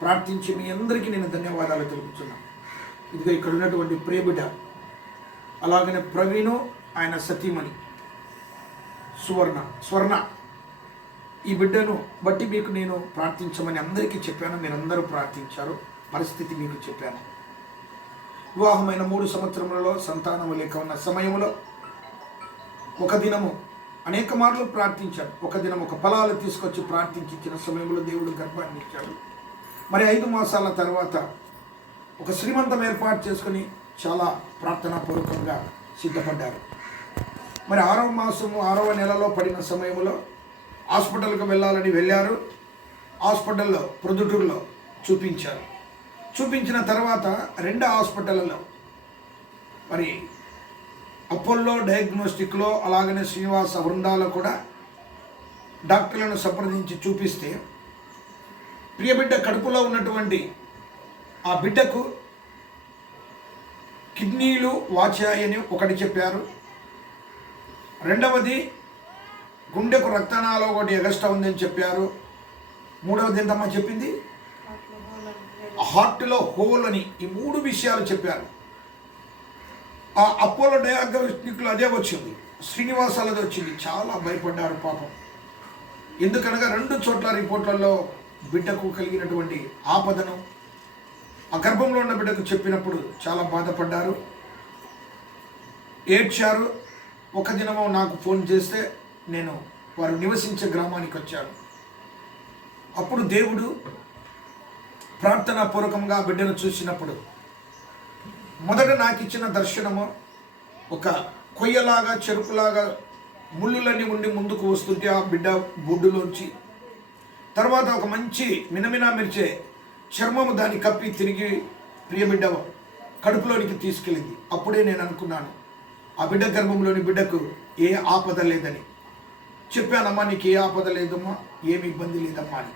ప్రార్థించి మీ అందరికీ నేను ధన్యవాదాలు తెలుపుతున్నాను. ఇదిగో ఇక్కడ ఉన్నటువంటి ప్రియబిడ్డ అలాగనే ప్రవీణు ఆయన సతీమణి సువర్ణ స్వర్ణ ఈ బిడ్డను బట్టి మీకు నేను ప్రార్థించమని అందరికీ చెప్పాను. మీరందరూ ప్రార్థించారు పరిస్థితి మీకు చెప్పాను. వివాహమైన మూడు సంవత్సరములలో సంతానము లేక ఉన్న సమయంలో ఒక దినము అనేక మార్లు ప్రార్థించాడు. ఒక దినం ఒక ఫలాలు తీసుకొచ్చి ప్రార్థించిన సమయంలో దేవుడు గర్భాన్ని ఇచ్చాడు. మరి ఐదు మాసాల తర్వాత ఒక శ్రీమంతం ఏర్పాటు చేసుకుని చాలా ప్రార్థనాపూర్వకంగా సిద్ధపడ్డారు. మరి ఆరవ మాసము ఆరవ నెలలో పడిన సమయంలో హాస్పిటల్కి వెళ్ళాలని వెళ్ళారు. హాస్పిటల్లో ప్రొద్దుటూరులో చూపించారు. చూపించిన తర్వాత రెండు హాస్పిటల్లో మరి అపోల్లో డయాగ్నోస్టిక్లో అలాగనే శ్రీనివాస బృందాలో కూడా డాక్టర్లను సంప్రదించి చూపిస్తే ప్రియబిడ్డ కడుపులో ఉన్నటువంటి ఆ బిడ్డకు కిడ్నీలు వాచాయని ఒకటి చెప్పారు. రెండవది గుండెకు రక్తనాళం ఒకటి ఎగస్ట్రా ఉందని చెప్పారు. మూడవది ఎంతమ్మా చెప్పింది? హార్ట్లో హోల్ అని ఈ మూడు విషయాలు చెప్పారు. ఆ అపోలో డయాగ్నోస్టిక్లో అదే వచ్చింది. శ్రీనివాసాలది వచ్చింది. చాలా భయపడ్డారు పాపం. ఎందుకనగా రెండు చోట్ల రిపోర్ట్లలో బిడ్డకు కలిగినటువంటి ఆపదను ఆ గర్భంలో ఉన్న బిడ్డకు చెప్పినప్పుడు చాలా బాధపడ్డారు. ఏడ్చారు. ఒక దినమో నాకు ఫోన్ చేస్తే నేను వారు నివసించే గ్రామానికి వచ్చాను అప్పుడు దేవుడు ప్రార్థనా పూర్వకంగా బిడ్డను చూసినప్పుడు మొదట నాకు ఇచ్చిన దర్శనము ఒక కొయ్యలాగా చెరుకులాగా ముళ్ళులన్నీ ఉండి ముందుకు వస్తుంటే ఆ బిడ్డ బొడ్డులోంచి తర్వాత ఒక మంచి మినమినా మెరిచే చర్మము దాన్ని కప్పి తిరిగి ప్రియబిడ్డ కడుపులోనికి తీసుకెళ్ళింది. అప్పుడే నేను అనుకున్నాను ఆ బిడ్డ గర్భంలోని బిడ్డకు ఏ ఆపద లేదని. చెప్పానమ్మా నీకు ఏ ఆపద లేదమ్మా ఏమి ఇబ్బంది లేదమ్మా అని.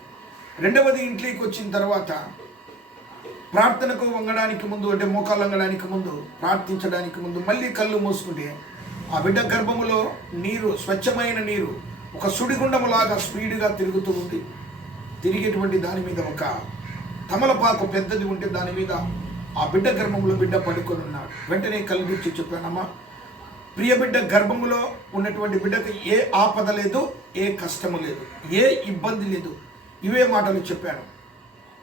రెండవది ఇంట్లోకి వచ్చిన తర్వాత ప్రార్థనకు వంగడానికి ముందు అంటే మోకాలు వంగడానికి ముందు ప్రార్థించడానికి ముందు మళ్ళీ కళ్ళు మూసుకుంటే ఆ బిడ్డ గర్భములో నీరు స్వచ్ఛమైన నీరు ఒక సుడిగుండములాగా స్పీడ్గా తిరుగుతూ ఉంది. తిరిగేటువంటి దాని మీద ఒక తమలపాకు పెద్దది ఉంటే దాని మీద ఆ బిడ్డ గర్భంలో బిడ్డ పడుకొని ఉన్నాడు. వెంటనే కళ్ళు చెప్పానమ్మా ప్రియ బిడ్డ గర్భంలో ఉన్నటువంటి బిడ్డకు ఏ ఆపద లేదు ఏ కష్టము లేదు ఏ ఇబ్బంది లేదు. ఇవే మాటలు చెప్పాను.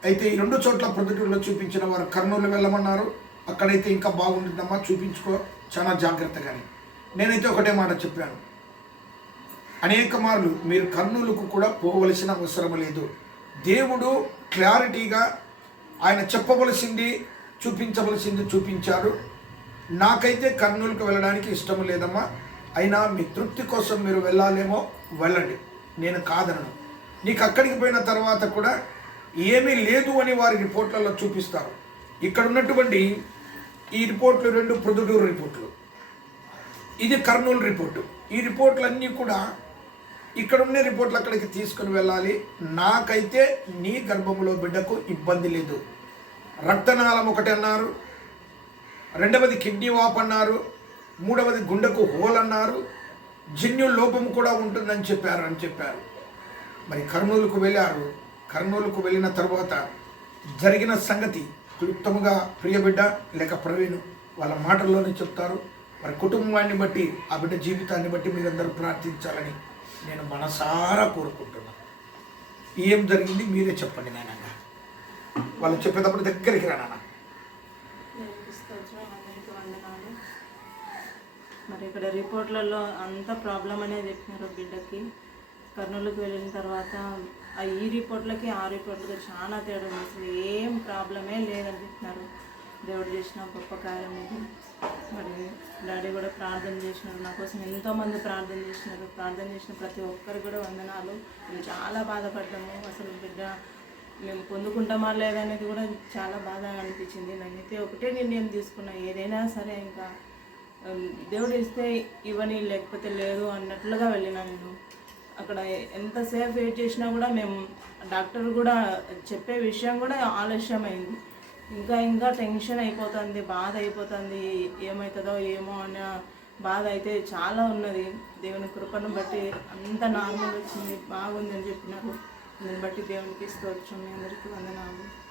అయితే ఈ రెండు చోట్ల ప్రొద్దుటూరులో చూపించిన వారు కర్నూలు వెళ్ళమన్నారు. అక్కడైతే ఇంకా బాగుంటుందమ్మా చూపించుకో చాలా జాగ్రత్తగానే. నేనైతే ఒకటే మాట చెప్పాను. అనేక మార్లు మీరు కర్నూలుకు కూడా పోవలసిన అవసరం లేదు. దేవుడు క్లారిటీగా ఆయన చెప్పవలసింది చూపించవలసింది చూపించారు నాకైతే కర్నూలుకు వెళ్ళడానికి ఇష్టం లేదమ్మా. అయినా మీ తృప్తి కోసం మీరు వెళ్ళాలేమో వెళ్ళండి. నేను కాదనను. నీకు అక్కడికి పోయిన తర్వాత కూడా ఏమీ లేదు అని వారి రిపోర్ట్లలో చూపిస్తారు. ఇక్కడ ఉన్నటువంటి ఈ రిపోర్ట్లు రెండు ప్రొద్దుటూరు రిపోర్ట్లు. ఇది కర్నూలు రిపోర్టు. ఈ రిపోర్ట్లన్నీ కూడా ఇక్కడ ఉన్న రిపోర్ట్లు అక్కడికి తీసుకుని వెళ్ళాలి. నాకైతే నీ గర్భంలో బిడ్డకు ఇబ్బంది లేదు. రక్తనాళం ఒకటి అన్నారు. రెండవది కిడ్నీ వాప్ అన్నారు. మూడవది గుండెకు హోల్ అన్నారు. జన్యు లోపం కూడా ఉంటుందని చెప్పారు అని చెప్పారు. మరి కర్నూలుకు వెళ్ళారు. కర్నూలుకు వెళ్ళిన తర్వాత జరిగిన సంగతి క్లుప్తముగా ప్రియబిడ్డ లేక ప్రవీణ్ వాళ్ళ మాటల్లోనే చెప్తారు. మరి కుటుంబాన్ని బట్టి ఆ బిడ్డ జీవితాన్ని బట్టి మీరందరూ ప్రార్థించాలని నేను మనసారా కోరుకుంటున్నాను ఏం జరిగింది మీరే చెప్పండి నాయనగా వాళ్ళు చెప్పేటప్పుడు దగ్గరికి రా నాన్న మరి ఇక్కడ రిపోర్ట్లలో అంత ప్రాబ్లం అనేది చెప్పినారు బిడ్డకి. కర్నూలుకి వెళ్ళిన తర్వాత ఆ ఈ రిపోర్ట్లకి ఆ రిపోర్ట్లకి చాలా తేడా ఉంది. అసలు ఏం ప్రాబ్లమే లేదని చెప్పినారు. దేవుడు చేసిన గొప్ప కార్యం ఇది. డాడీ కూడా ప్రార్థన చేసినారు నా కోసం ఎంతోమంది ప్రార్థన చేసినారు. ప్రార్థన చేసిన ప్రతి ఒక్కరు కూడా వందనాలు. మేము చాలా బాధపడ్డాము. అసలు బిడ్డ మేము పొందుకుంటామా లేదనేది కూడా చాలా బాధ అనిపించింది. నేనైతే ఒకటే నిర్ణయం తీసుకున్నా ఏదైనా సరే ఇంకా దేవుడు ఇస్తే ఇవ్వని లేకపోతే లేదు అన్నట్లుగా వెళ్ళినా నేను. అక్కడ ఎంతసేపు వెయిట్ చేసినా కూడా మేము డాక్టర్ కూడా చెప్పే విషయం కూడా ఆలస్యమైంది. ఇంకా ఇంకా టెన్షన్ అయిపోతుంది బాధ అయిపోతుంది ఏమవుతుందో ఏమో అన్న బాధ అయితే చాలా ఉన్నది. దేవుని కృపను బట్టి అంత నార్మల్ వచ్చింది బాగుంది అని చెప్పినారు. దాన్ని బట్టి దేవునికి స్తోత్రం మీ అందరికీ వందనాలు.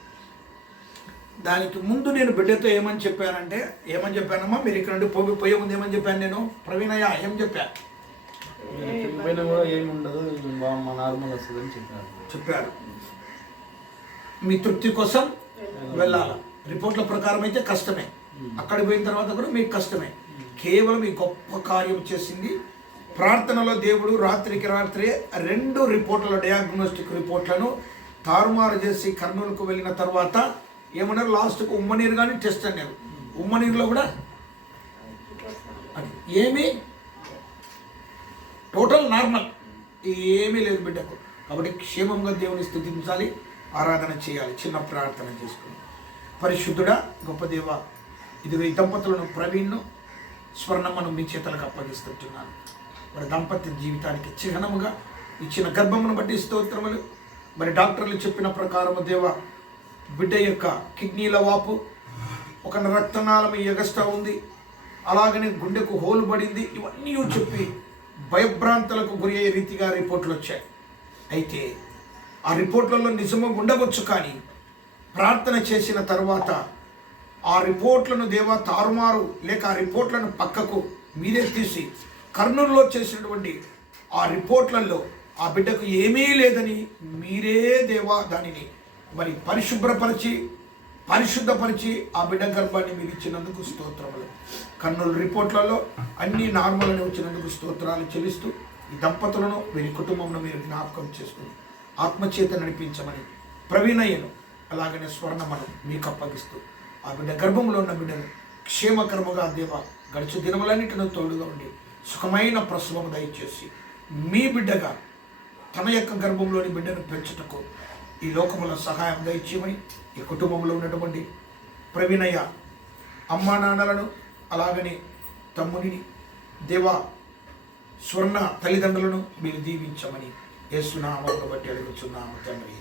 దానికి ముందు నేను బిడ్డతో ఏమని చెప్పానంటే ఏమని చెప్పానమ్మా? మీరు ఇక్కడ నుండి పోయి పోయే ముందు ఏమని చెప్పాను నేను? ప్రవీణయ్య ఏం చెప్పా పోయినా కూడా ఏమి ఉండదు మా- మా నార్మల్ వస్తుందని చెప్పారు. చెప్పారు. మీ తృప్తి కోసం వెళ్ళాలి? రిపోర్ట్ల ప్రకారం అయితే కష్టమే. అక్కడికి పోయిన తర్వాత కూడా మీకు కష్టమే. కేవలం ఈ గొప్ప కార్యం చేసింది ప్రార్థనలో దేవుడు రాత్రికి రాత్రి రెండు రిపోర్ట్ల డయాగ్నోస్టిక్ రిపోర్ట్లను తారుమారు చేసి కర్నూలుకు వెళ్ళిన తర్వాత ఏమన్నారు? లాస్ట్కు ఉమ్మనీరు కానీ టెస్ట్ అన్నారు. ఉమ్మనీరులో కూడా అది ఏమీ? Total normal. ఏమీ లేదు బిడ్డకు. కాబట్టి క్షేమంగా దేవుని స్థుతించాలి. ఆరాధన చేయాలి చిన్న ప్రార్థన చేసుకుని. పరిశుద్ధుడా గొప్ప దేవ ఇదిగో ఈ దంపతులను ప్రవీణ్ను స్వర్ణమ్మను మీ చేతలకు అప్పగిస్తుంటున్నాను. మరి దంపతి జీవితానికి చిహ్నముగా ఇచ్చిన గర్భమును బట్టి స్తోత్రములు. మరి డాక్టర్లు చెప్పిన ప్రకారము దేవ బిడ్డ యొక్క కిడ్నీల వాపు ఒక రక్తనాళం ఎగస్ట్రా ఉంది. అలాగనే గుండెకు హోలు పడింది. ఇవన్నీ చెప్పి భయభ్రాంతలకు గురి అయ్యే రీతిగా రిపోర్ట్లు వచ్చాయి. అయితే ఆ రిపోర్ట్లలో నిజము ఉండవచ్చు కానీ ప్రార్థన చేసిన తర్వాత ఆ రిపోర్ట్లను దేవా తారుమారు లేక ఆ రిపోర్ట్లను పక్కకు మీరే తీసి కర్నూలులో చేసినటువంటి ఆ రిపోర్ట్లలో ఆ బిడ్డకు ఏమీ లేదని మీరే దేవా దానిని మరి పరిశుభ్రపరిచి పరిశుద్ధపరిచి ఆ బిడ్డ గర్భాన్ని మీరు ఇచ్చినందుకు స్తోత్రములు. కర్నూలు రిపోర్ట్లలో అన్ని నార్మల్ అని వచ్చినందుకు స్తోత్రాలు చెల్లిస్తూ ఈ దంపతులను వీరి కుటుంబంలో మీరు జ్ఞాపకం చేసుకుని ఆత్మచేత నడిపించమని ప్రవీణయ్యను అలాగనే స్వర్ణమను మీకు అప్పగిస్తూ ఆ బిడ్డ గర్భంలో ఉన్న బిడ్డను క్షేమకరముగా దేవ గడిచే దినములన్నిటిని తోడుగా ఉండి సుఖమైన ప్రసవము దయచేసి మీ బిడ్డగా తన యొక్క గర్భంలోని బిడ్డను పెంచుటకు ఈ లోకములో సహాయం దయచేయమని ఈ కుటుంబంలో ఉన్నటువంటి ప్రవీణయ్య అమ్మా నాన్నలను అలాగనే తమ్ముడిని దేవ స్వర్ణ తల్లిదండ్రులను మీరు దీవించమని యేసునామమును బట్టి అడుగుచున్నాము తండ్రి.